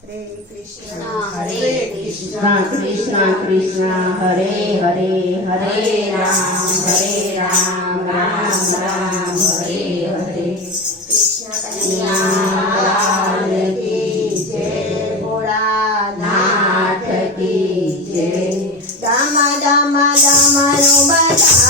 હરે કૃષ્ણ હરે કૃષ્ણ કૃષ્ણ કૃષ્ણ હરે હરે હરે રામ હરે રામ રામ રામ હરે હરે કૃષ્ણ જય ભોળાનાથ કી જય દામ દામ દામનો બતાવે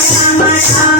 nice.